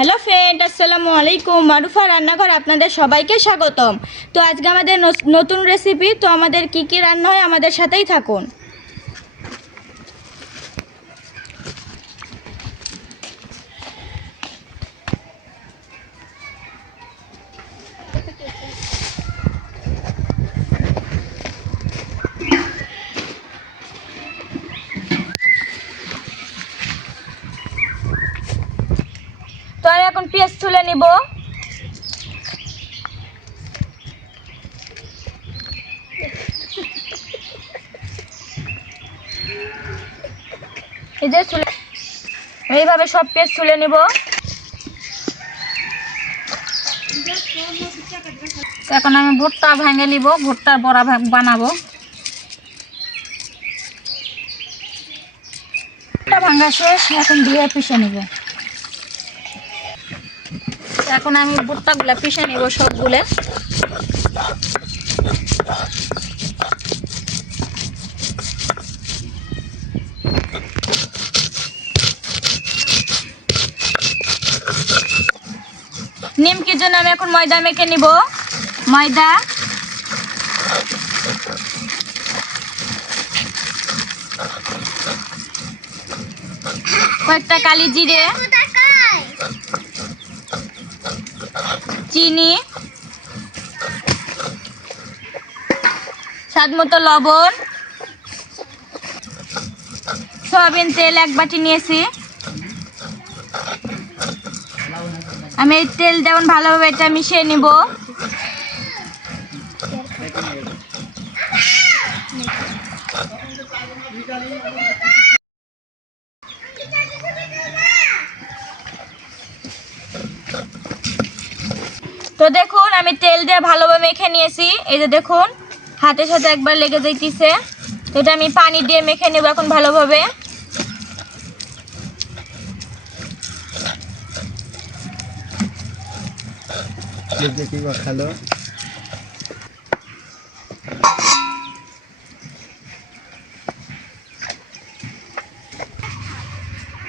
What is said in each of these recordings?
Hello friend, আসসালামু আলাইকুম। মারুফা রান্নাঘর আপনাদের সবাইকে স্বাগতম। তো আজকে আমাদের নতুন রেসিপি। তো আমাদের কি কি রান্না হয় আমাদের সাথেই থাকুন। তো আমি এখন পেঁয়াজ তুলে নিব। এই যে এইভাবে সব পেঁয়াজ তুলে নিব। এখন আমি ভুট্টা ভেঙে নিব, ভুট্টার বড়া বানাবো। ভুট্টা ভাঙা শেষ, এখন দিয়ে পিষে নিব। এখন আমি ভুট্টাগুলো পিষে নিব সবগুলো। নিমকির জন্য আমি এখন ময়দা মেখে নিব। ময়দা, কয়েকটা কালি জিরে, চিনি, স্বাদ মতো লবণ, সয়াবিন তেল 1 বাটি নিয়েছি। আমি এই তেল যেমন ভালোভাবে এটা মিশিয়ে নিব। তো দেখুন আমি তেল দিয়ে ভালোভাবে মেখে নিয়েছি। এই যে দেখুন হাতের সাথে একবার লেগে যাইতেছে। তো এটা আমি পানি দিয়ে মেখে নেব এখন ভালোভাবে।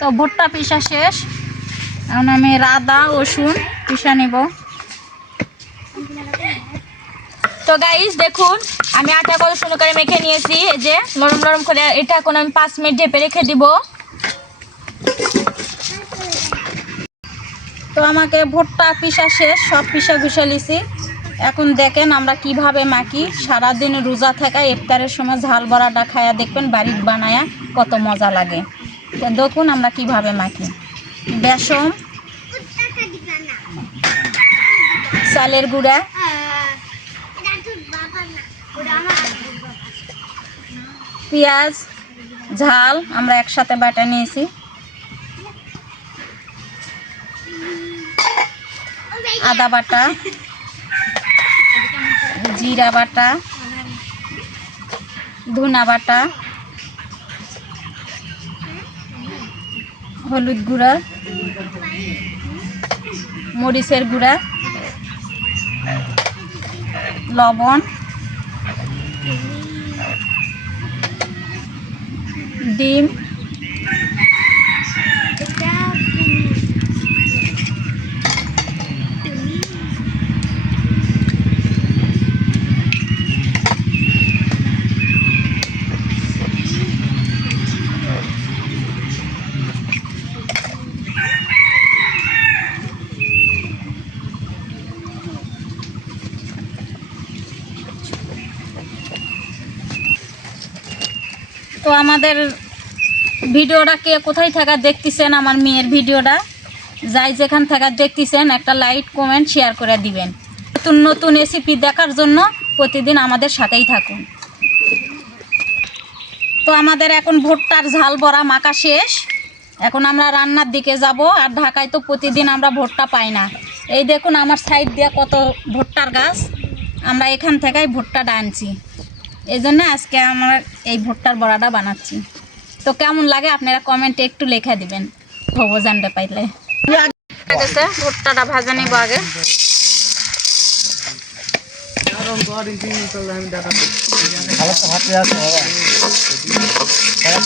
তো ভুট্টা পিষা শেষ, এখন আমি আদা রসুন পিষা নেব। তো গাইস দেখুন আমি আটা কত সুন্দর করে মেখে নিয়েছি। এই যে নরম নরম করে, এটা এখন আমি 5 মিনিট ঢেপে রেখে দিব। তো আমাকে ভুট্টা পিষা শেষ, সব পিষা ঘুষালিছি। এখন দেখেন আমরা কিভাবে মাখি। সারাদিন রোজা থাকা ইফতারের সময় ঝাল বড়াটা খায়া দেখবেন বাড়ির বানায়া কত মজা লাগে। তো দেখুন আমরা কিভাবে মাখি। বেসন, চালের গুঁড়া, পেঁয়াজ, ঝাল আমরা একসাথে বাটা নিয়েছি। আদা বাটা, জিরা বাটা, ধনা বাটা, হলুদ গুঁড়া, মরিচের গুঁড়া, লবণ, ডিম, তো আমাদের ভিডিওটা কে কোথায় থাকা দেখতেছেন, আমার মেয়ের ভিডিওটা যাই যেখান থাকা দেখতেছেন একটা লাইক কমেন্ট শেয়ার করে দিবেন। নতুন নতুন রেসিপি দেখার জন্য প্রতিদিন আমাদের সাথেই থাকুন। তো আমাদের এখন ভুট্টার ঝাল বড়া মাখা শেষ, এখন আমরা রান্নার দিকে যাব। আর ঢাকায় তো প্রতিদিন আমরা ভুট্টা পাই না। এই দেখুন আমার সাইড দিয়ে কত ভুট্টার গাছ, আমরা এখান থেকেই ভুট্টাটা আনছি। এই জন্য আজকে আমরা এই ভুট্টার বড়াটা বানাচ্ছি। তো কেমন লাগে আপনারা কমেন্টে একটু লেখা দিবেন, হবো জানতে পাইলে। ভুট্টাটা ভাজা নেব আগে।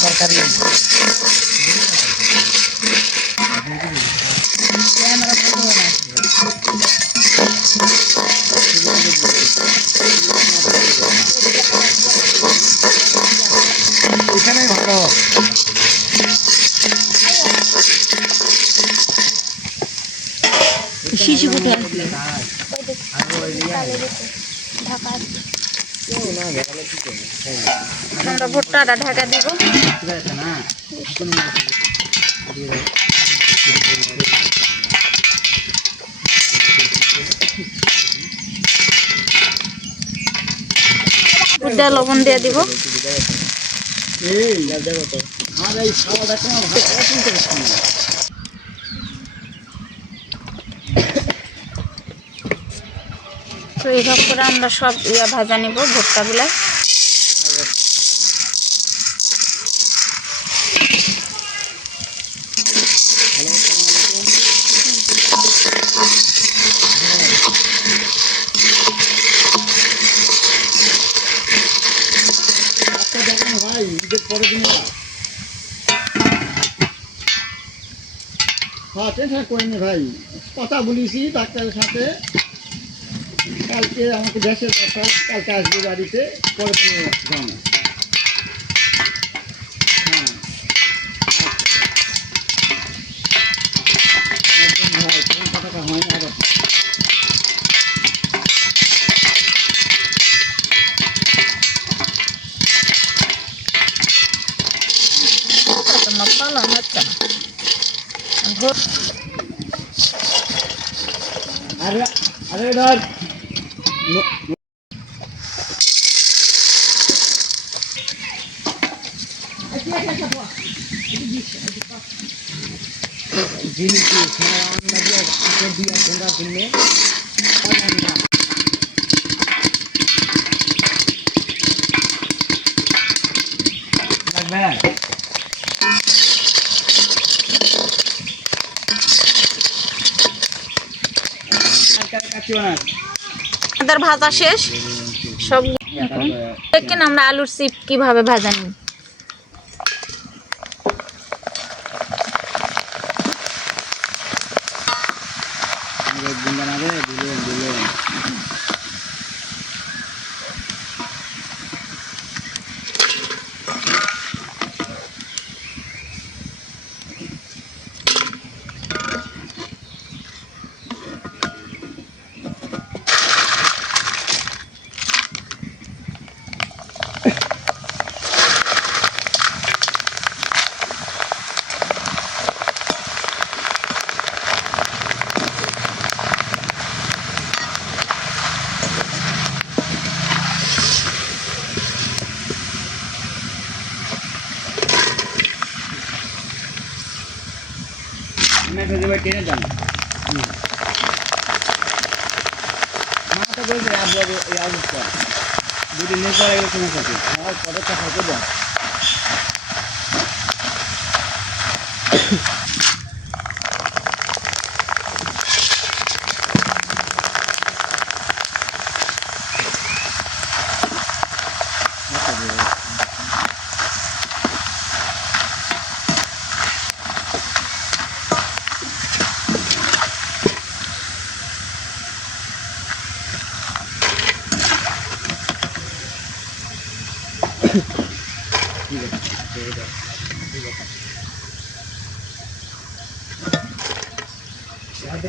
তরকারি আমরা ভুট্টাটা ঢাকা দিব। লবণ দিয়ে দিব। তো এইভাবে করে আমরা সব ভাজা নিব ভুট্টাগুলা। হ্যাঁ টেনশন করিনি ভাই, কথা বলেছি ডাক্তারের সাথে, কালকে আমাকে দেশের কথা, কালকে আসবে বাড়িতে, পরের দিনে জানো। হ্যাঁ একদম ভাই, কোন কথাটা হয় না আবার। আরে আরে ধর আমাদের ভাজা শেষ সব। দেখেন আমরা আলুর চিপ কিভাবে ভাজা নিই। টেনে যান মাথা বলছে এই অবস্থা দুটি নেই করা গেলে কোনো সাথে আমার পরেরটা খাইতে যান।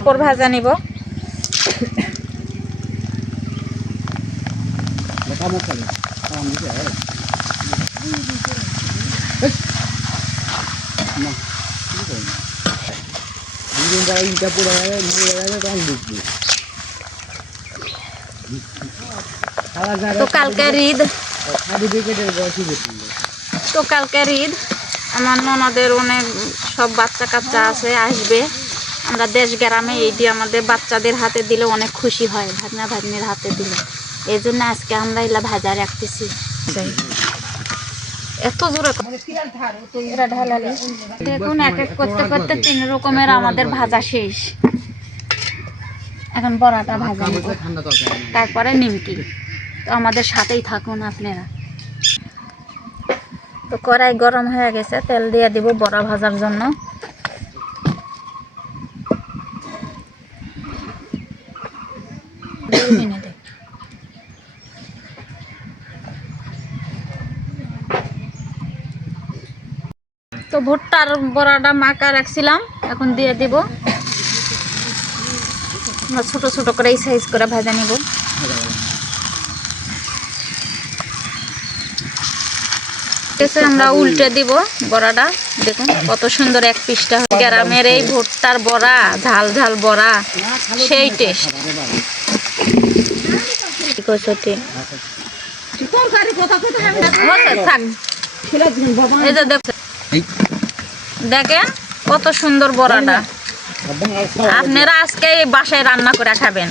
পর ভাজা নিব। তো কালকের ঈদ, আমার ননদের অনেক সব বাচ্চা কাচ্চা আছে, আসবে। আমরা দেশ গ্রামে এইটি আমাদের বাচ্চাদের হাতে দিলে অনেক খুশি হয়, ভাগনা ভাগ্নির হাতে দিলে। এই জন্য আজকে আমরা এলা ভাজা রাখতেছি। এত জোরে দেখুন, এক এক করতে করতে 3 রকমের আমাদের ভাজা শেষ। এখন বড়াটা ভাজা, তারপরে নিমকি। তো আমাদের সাথেই থাকুন আপনারা। তো কড়াই গরম হয়ে গেছে, তেল দিয়ে দিব বড়া ভাজার জন্য। তো ভুট্টার বড়াটা মাখা রাখছিলাম, এখন দিয়ে দিব। আমরা ছোট ছোট করে এই সাইজ করে ভাজা নিব। আমরা উল্টে দিব বড়াটা। দেখুন কত সুন্দর এক পিসটা। গ্রামের এই ভুট্টার বড়া, ঝাল ঝাল বড়া, সেই টেস্ট। দেখেন কত সুন্দর বড়াটা। আপনারা আজকে বাসায় রান্না করে খাবেন।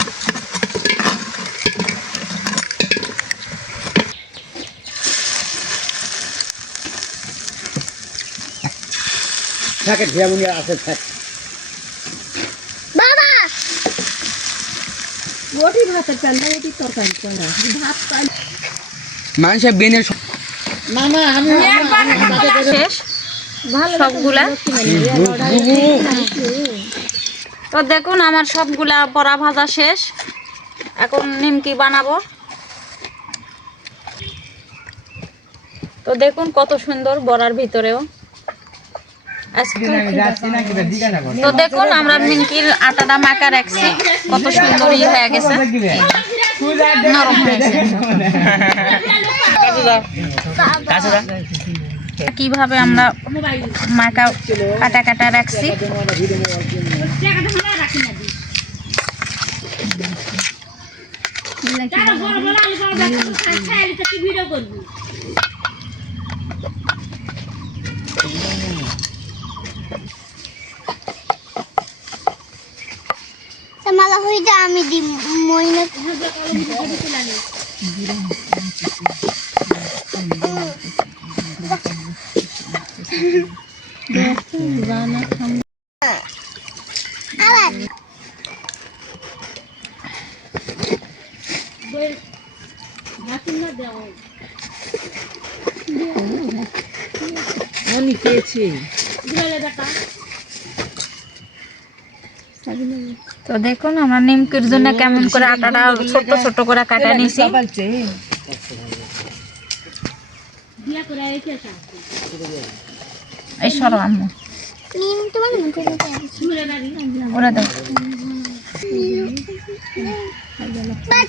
মানুষের বেনের শেষ সবগুলা। তো দেখুন আমার সবগুলা বড়া ভাজা শেষ। এখন নিমকি বানাবো। তো দেখুন কত সুন্দর বড়ার ভিতরেও। তো দেখুন আমরা নিমকির আটাটা মাখা রাখছি, কত সুন্দর হয়ে গেছে, নরম হয়েছে। কিভাবে আমরা মাখা কাটা কাটা রাখছি। मला होईजा आम्ही दी मोईन তো দেখুন আমরা নিমকির জন্য কেমন করে আটাটা ছোট ছোট করে কাটা নিছি। এই সরো আম্মু নিম তোমার মুখে ওরা দাও।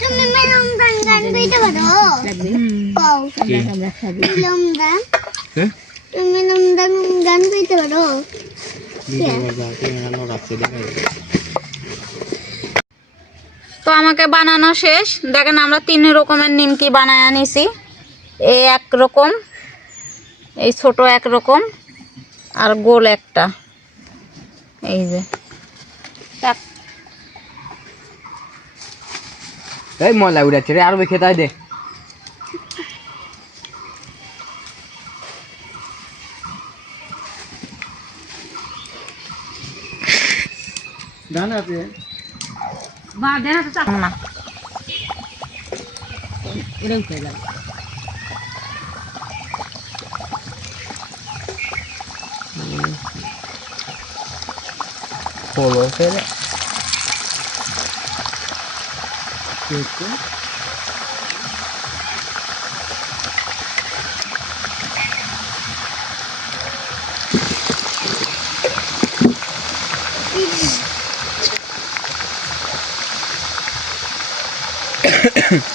তুমি মেলম গান গান কইতে পারো পাও মেলম গান তুমি মেলম গান গান কইতে পারো। তো আমাকে বানানো শেষ। দেখেন আমরা 3 রকমের নিমকি বানায় আনিছি। এই একরকম, এই ছোট একরকম, আর গোল একটা। এই যে এই ময়লা উড়াচ্ছে রে, আর খেতে হয় দে। ধান আছে না হলো ফেলে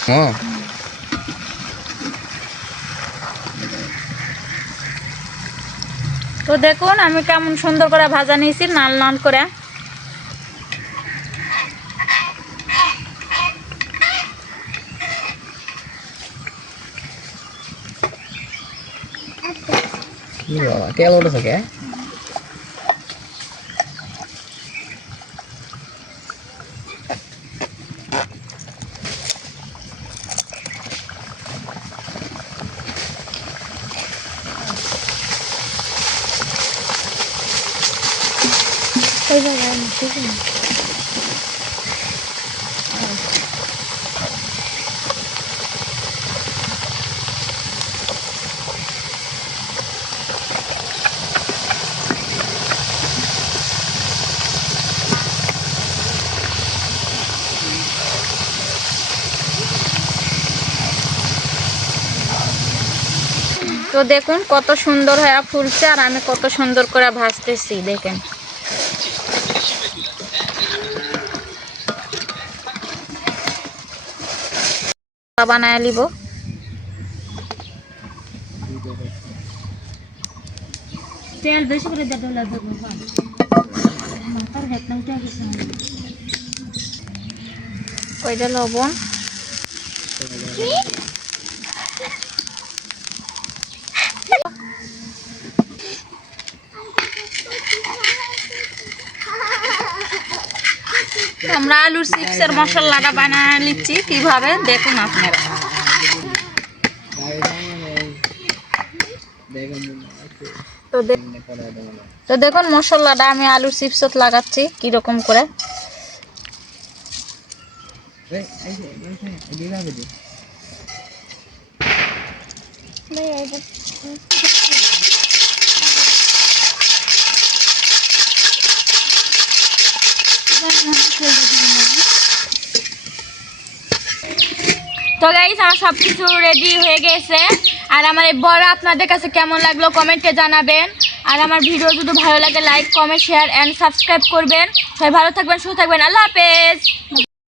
হ্যাঁ। তো দেখুন আমি কেমন সুন্দর করে ভাজা নিয়েছি, লাল লাল করে। তেল উঠে থাকে। তো দেখুন কত সুন্দর হয়ে ফুলছে, আর আমি কত সুন্দর করে ভাজতেছি। দেখেন বানায় লিব। তেল বেশি করে দে ডলা দেব মাথার হেডটা গেছে ওইটা লবণ, আমরা আলুর চিপসের মশলাটা বানায় নিচ্ছি কিভাবে দেখুন আপনারা। তো দেখুন মশলাটা আমি আলুর চিপসত লাগাচ্ছি কিরকম করে। তো গাইস আমার সব কিছু রেডি হয়ে গেছে। আর আমার এই বড়া আপনাদের কাছে কেমন লাগলো কমেন্টে জানাবেন। আর আমার ভিডিও যদি ভালো লাগে like comment share and subscribe করবেন। সবাই ভালো থাকবেন, সুস্থ থাকবেন। আল্লাহ হাফেজ।